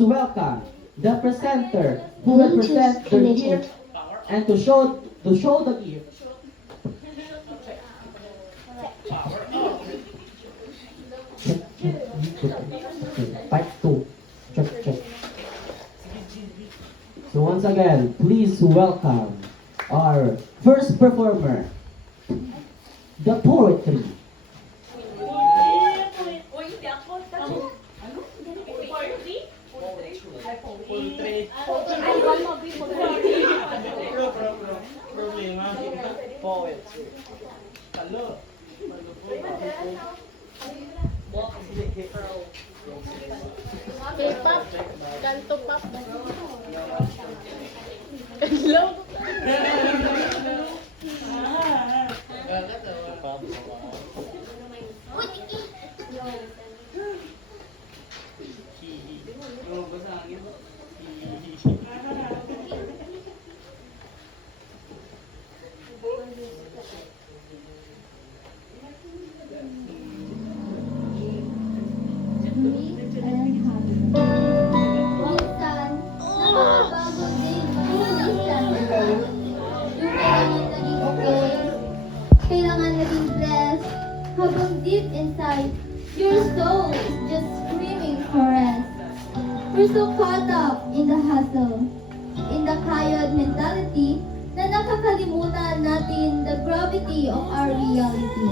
to welcome the presenter who will present the gift and to show the gift. Part 2. Check. So once again, please welcome our first performer, the poetry. Problema. Poet. Hello. K-pop, kanto pop. Hello. Minsan, nakakabago din minsan na yung kailangan naging okay, kailangan naging blessed, habang deep inside, your soul is just screaming for rest. We're so caught up in the hustle, in the kayod mentality, na nakakalimutan natin the gravity of our reality.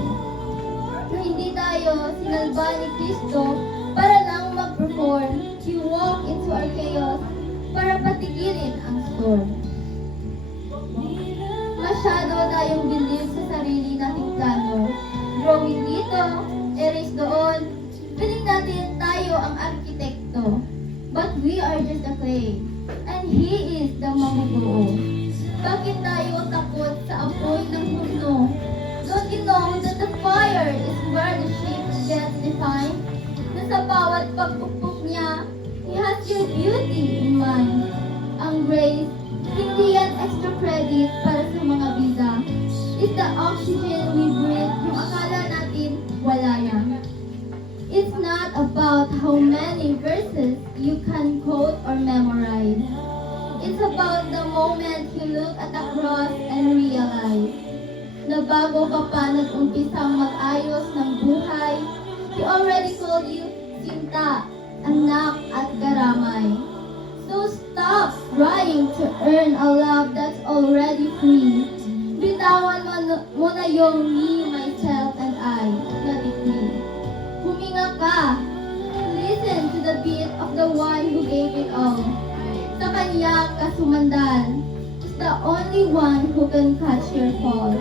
Na hindi tayo sinalba ni Kristo para lang mag-perform, He walk into our chaos para patigilin ang storm. Masyado tayong believe sa sarili nating plano. Drawing dito, erase doon, piling natin tayo ang arkitekto. But we are just a clay, and He is the mamubuo. Bakit tayo takot sa apoy ng mundo? Don't you know that the fire is where the shape gets defined? Na sa bawat pagpupok niya, He has your beauty in mind. Ang grace, hindi yan extra credit para sa mga bida. It's the oxygen we breathe kung akala natin wala na. It's not about how many verses you can quote or memorize. It's about the moment you look at the cross and realize na bago ka pa nag-umpisang mag-ayos ng buhay, He already called you sinta, anak at karamay. So stop trying to earn a love that's already free. Bitawan mo na yung me, myself, and I na degree. Huminga ka. Listen to the beat of the one who gave it all. Sa kanya ka sumandal. Is the only one who can catch your fall.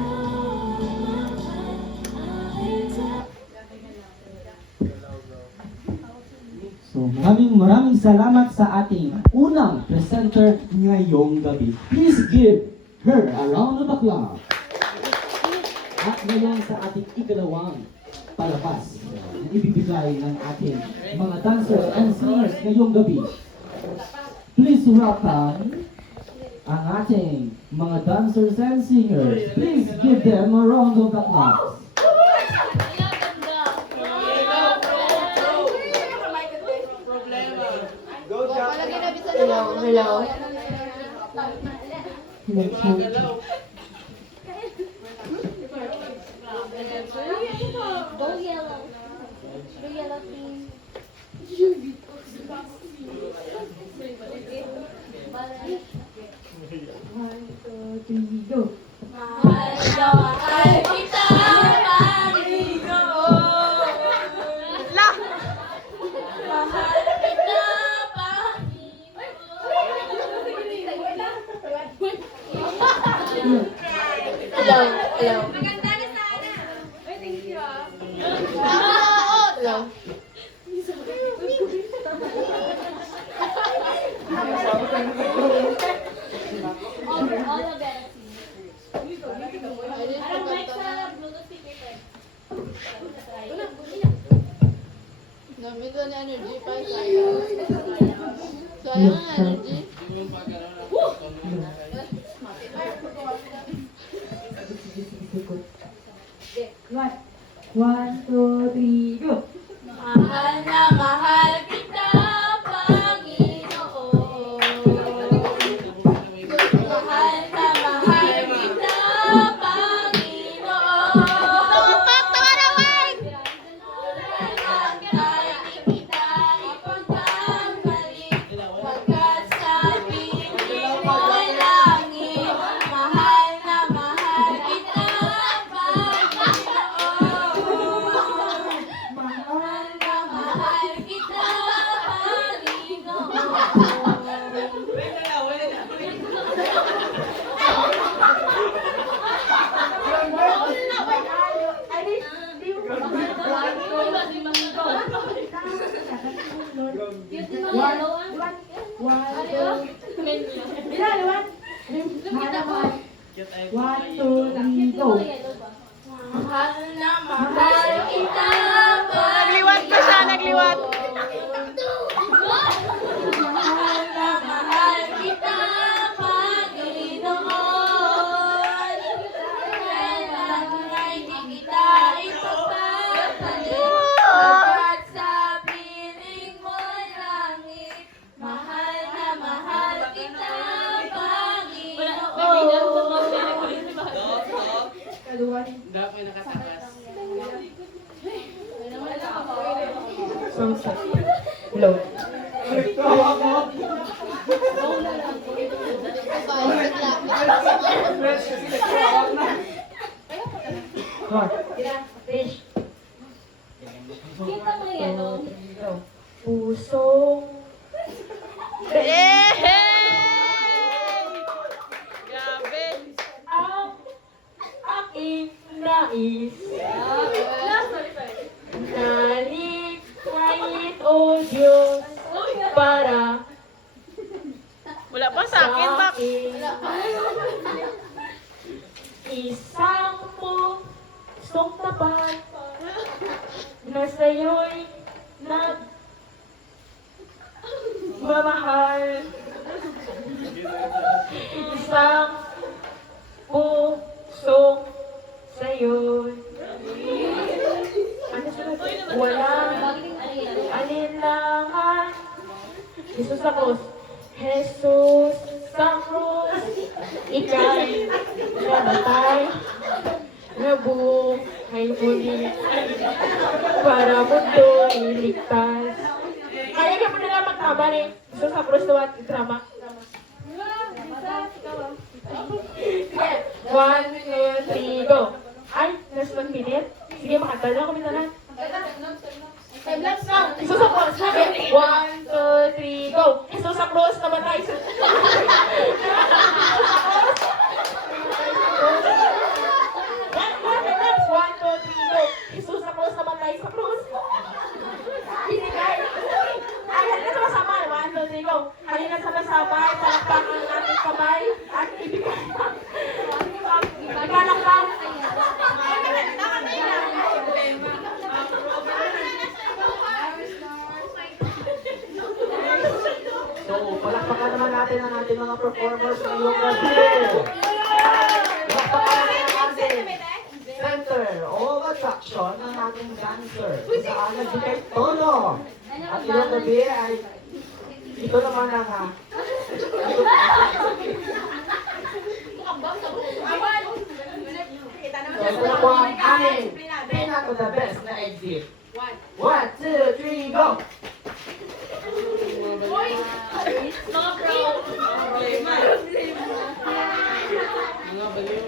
So maraming salamat sa ating unang presenter ngayong gabi. Please give her a round of applause. At ngayon sa ating ikalawang palabas na ibibigay ng ating mga dancers and singers ngayong gabi. Please welcome ang ating mga dancers and singers. Please give them a round of applause. Hello. Go yellow. Go yellow, please. One, two, three, go. Mahal na mahal kita, Marigo. Mahal kita, Hello. Maganda na sana. Ay, thank you ah. Hello. All of that. Parang mic sa Bluetooth speaker. Namit ko na energy pa. Sayang ang energy. One, two, three, go! Mahal na mahal kita, Panginoon. Cute ay 1, 2, 3, go! Mahal na mahal kita. Nagliwat pa siya, nagliwat. Mahal na mahal kita, Panginoon. Kailan ay di kita ipagpapalit. Pagkat sa piling mo langit, mahal na mahal kita, Panginoon. Dapat may nakatakas. Load. Kita mo yan, oh. Pusong. Grabe. Ang aking nais. Nalikmait, O Diyos, para wala pa sa akin, Mac. Isang pusong tapat na sa'yo'y nagmamahal. Isang pusong sa'yo'y walang alinlangan. Jesus sa krus. Jesus sa krus. Ika'y namatay. Nabuhay muli. Para mundo iligtas. Kaya ka mo nila magtaban eh. Jesus sa krus naman. Drama. 1, 2, 3, go. Ay, nasa mag-minute. Sige, makanta na ako mintanan. Jesus sa cross. 1, 2, 3, go. Jesus sa cross, namatay. One, two, three, go. Jesus sa cross, namatay sa cross. Binigay. Ay, halika sama-sama. 1, 2, 3, go. Halika sama-sama. Palakpakan ang ating kamay. At ibigay. Ipalakpak. So, palakpakan naman natin ang ating mga performers ngayong gabi. Palakpakan natin ang ating center of attraction ng ating dancer. Kung saan nagbigay tono. At ngayong gabi ay ito naman ang ito na po ang aming pinaka the best na exit. 1, 2, 3, go! Mga baliw.